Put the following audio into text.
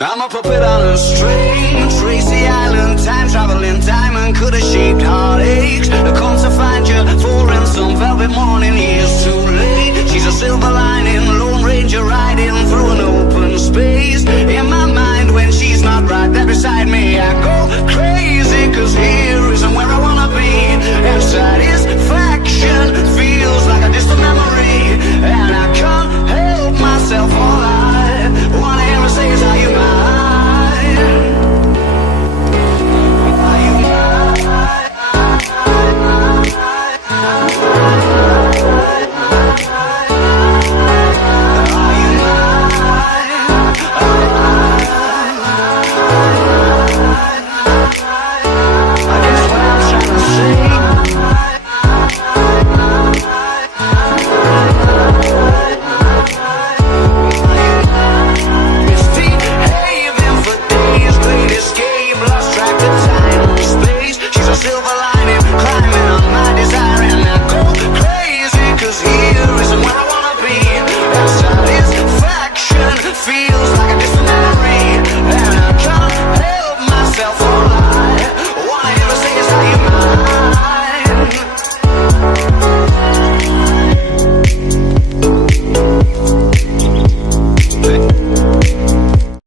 I'm a puppet on a string, Tracy Island, time traveling diamond, could have shaped heartaches. I come to find you, for in some velvet morning, years too late. She's a silver lining, Lone Ranger riding through an open space. In my mind, when she's not right there beside me, I go crazy, cause here isn't where I wanna be. Inside